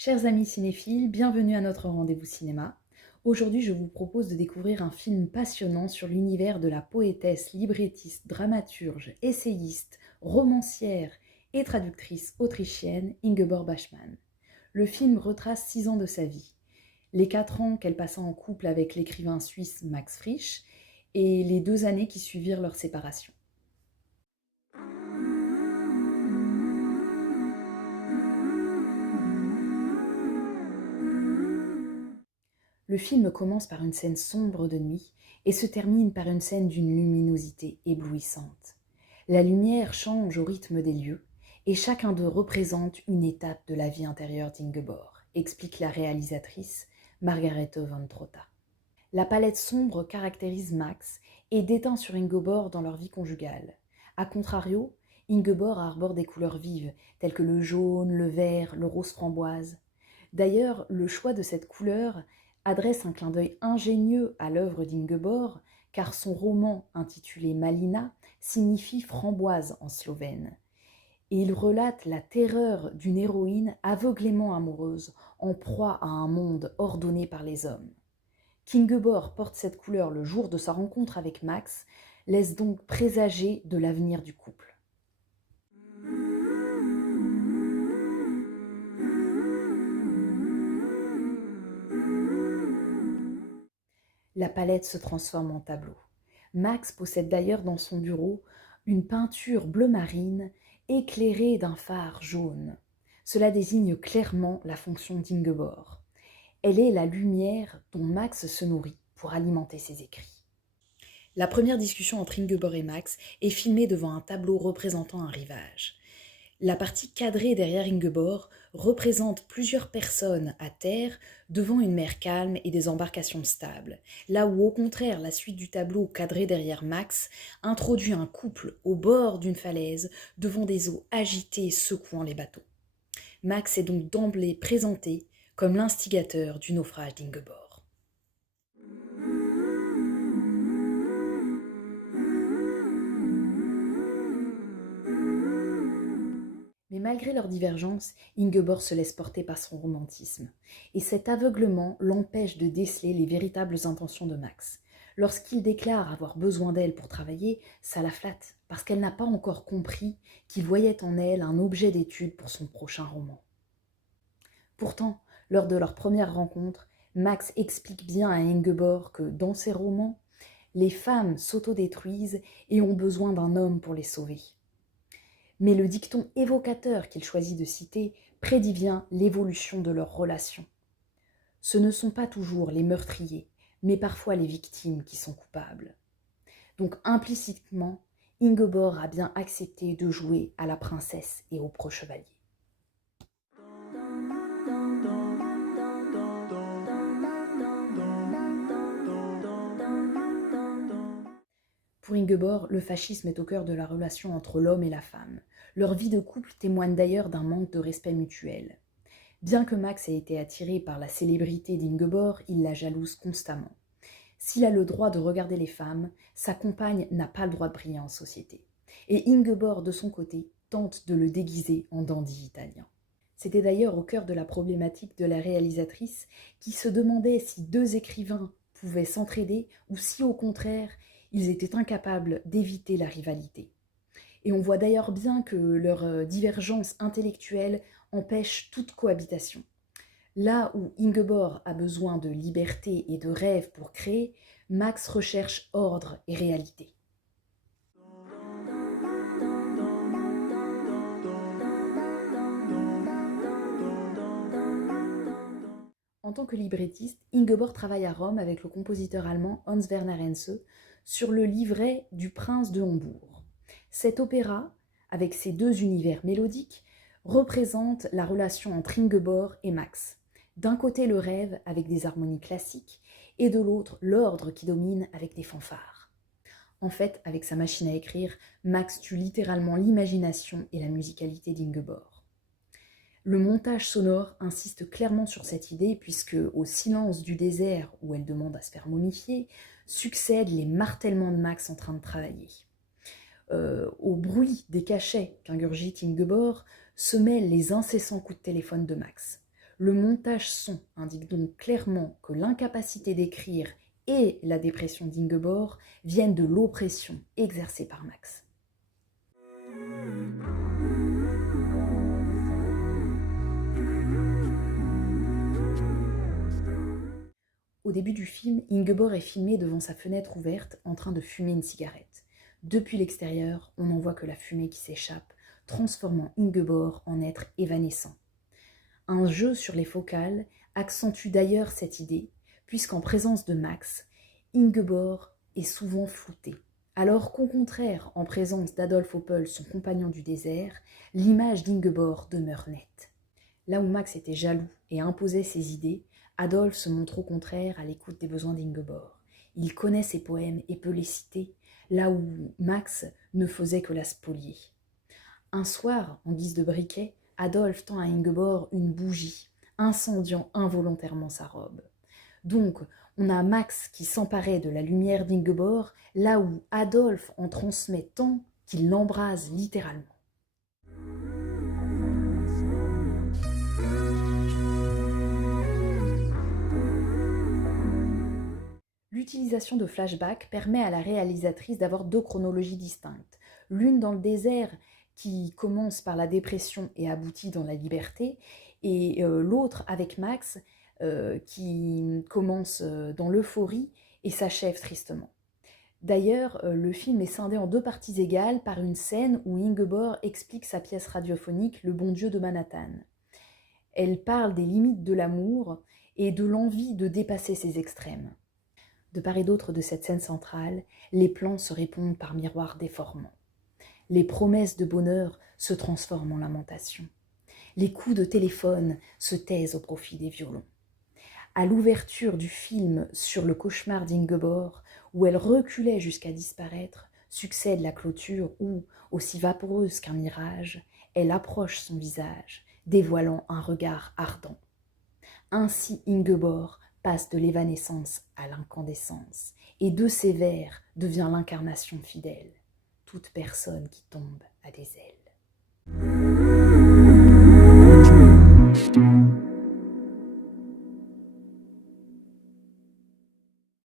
Chers amis cinéphiles, bienvenue à notre rendez-vous cinéma. Aujourd'hui, je vous propose de découvrir un film passionnant sur l'univers de la poétesse, librettiste, dramaturge, essayiste, romancière et traductrice autrichienne Ingeborg Bachmann. Le film retrace 6 ans de sa vie, les 4 ans qu'elle passa en couple avec l'écrivain suisse Max Frisch et les 2 années qui suivirent leur séparation. Le film commence par une scène sombre de nuit et se termine par une scène d'une luminosité éblouissante. La lumière change au rythme des lieux et chacun d'eux représente une étape de la vie intérieure d'Ingeborg, explique la réalisatrice Margarete von Trotta. La palette sombre caractérise Max et déteint sur Ingeborg dans leur vie conjugale. A contrario, Ingeborg arbore des couleurs vives, telles que le jaune, le vert, le rose framboise. D'ailleurs, le choix de cette couleur adresse un clin d'œil ingénieux à l'œuvre d'Ingeborg, car son roman intitulé Malina signifie framboise en slovène. Et il relate la terreur d'une héroïne aveuglément amoureuse, en proie à un monde ordonné par les hommes. Qu'Ingeborg porte cette couleur le jour de sa rencontre avec Max laisse donc présager de l'avenir du couple. La palette se transforme en tableau. Max possède d'ailleurs dans son bureau une peinture bleu marine éclairée d'un phare jaune. Cela désigne clairement la fonction d'Ingeborg. Elle est la lumière dont Max se nourrit pour alimenter ses écrits. La première discussion entre Ingeborg et Max est filmée devant un tableau représentant un rivage. La partie cadrée derrière Ingeborg représente plusieurs personnes à terre devant une mer calme et des embarcations stables, là où au contraire la suite du tableau cadré derrière Max introduit un couple au bord d'une falaise devant des eaux agitées secouant les bateaux. Max est donc d'emblée présenté comme l'instigateur du naufrage d'Ingeborg. Mais malgré leurs divergences, Ingeborg se laisse porter par son romantisme. Et cet aveuglement l'empêche de déceler les véritables intentions de Max. Lorsqu'il déclare avoir besoin d'elle pour travailler, ça la flatte, parce qu'elle n'a pas encore compris qu'il voyait en elle un objet d'étude pour son prochain roman. Pourtant, lors de leur première rencontre, Max explique bien à Ingeborg que, dans ses romans, les femmes s'autodétruisent et ont besoin d'un homme pour les sauver. Mais le dicton évocateur qu'il choisit de citer prédit bien l'évolution de leur relation. Ce ne sont pas toujours les meurtriers, mais parfois les victimes qui sont coupables. Donc implicitement, Ingeborg a bien accepté de jouer à la princesse et au preux-chevalier. Pour Ingeborg, le fascisme est au cœur de la relation entre l'homme et la femme. Leur vie de couple témoigne d'ailleurs d'un manque de respect mutuel. Bien que Max ait été attiré par la célébrité d'Ingeborg, il la jalouse constamment. S'il a le droit de regarder les femmes, sa compagne n'a pas le droit de briller en société. Et Ingeborg, de son côté, tente de le déguiser en dandy italien. C'était d'ailleurs au cœur de la problématique de la réalisatrice qui se demandait si deux écrivains pouvaient s'entraider ou si au contraire, ils étaient incapables d'éviter la rivalité. Et on voit d'ailleurs bien que leur divergence intellectuelle empêche toute cohabitation. Là où Ingeborg a besoin de liberté et de rêve pour créer, Max recherche ordre et réalité. En tant que librettiste, Ingeborg travaille à Rome avec le compositeur allemand Hans Werner Henze sur le livret du Prince de Hambourg. Cet opéra, avec ses deux univers mélodiques, représente la relation entre Ingeborg et Max. D'un côté le rêve avec des harmonies classiques et de l'autre l'ordre qui domine avec des fanfares. En fait, avec sa machine à écrire, Max tue littéralement l'imagination et la musicalité d'Ingeborg. Le montage sonore insiste clairement sur cette idée puisque, au silence du désert où elle demande à se faire momifier, succèdent les martèlements de Max en train de travailler. Au bruit des cachets qu'ingurgite Ingeborg se mêlent les incessants coups de téléphone de Max. Le montage son indique donc clairement que l'incapacité d'écrire et la dépression d'Ingeborg viennent de l'oppression exercée par Max. Au début du film, Ingeborg est filmée devant sa fenêtre ouverte en train de fumer une cigarette. Depuis l'extérieur, on n'en voit que la fumée qui s'échappe, transformant Ingeborg en être évanescent. Un jeu sur les focales accentue d'ailleurs cette idée, puisqu'en présence de Max, Ingeborg est souvent floutée. Alors qu'au contraire, en présence d'Adolf Oppel, son compagnon du désert, l'image d'Ingeborg demeure nette. Là où Max était jaloux et imposait ses idées, Adolf se montre au contraire à l'écoute des besoins d'Ingeborg. Il connaît ses poèmes et peut les citer, là où Max ne faisait que la spolier. Un soir, en guise de briquet, Adolf tend à Ingeborg une bougie, incendiant involontairement sa robe. Donc, on a Max qui s'emparait de la lumière d'Ingeborg, là où Adolf en transmet tant qu'il l'embrase littéralement. L'utilisation de flashbacks permet à la réalisatrice d'avoir deux chronologies distinctes. L'une dans le désert qui commence par la dépression et aboutit dans la liberté, et l'autre avec Max qui commence dans l'euphorie et s'achève tristement. D'ailleurs, le film est scindé en deux parties égales par une scène où Ingeborg explique sa pièce radiophonique Le bon Dieu de Manhattan. Elle parle des limites de l'amour et de l'envie de dépasser ses extrêmes. De part et d'autre de cette scène centrale, les plans se répondent par miroirs déformants. Les promesses de bonheur se transforment en lamentations. Les coups de téléphone se taisent au profit des violons. À l'ouverture du film sur le cauchemar d'Ingeborg, où elle reculait jusqu'à disparaître, succède la clôture où, aussi vaporeuse qu'un mirage, elle approche son visage, dévoilant un regard ardent. Ainsi Ingeborg passe de l'évanescence à l'incandescence, et de ses vers devient l'incarnation fidèle, toute personne qui tombe a des ailes.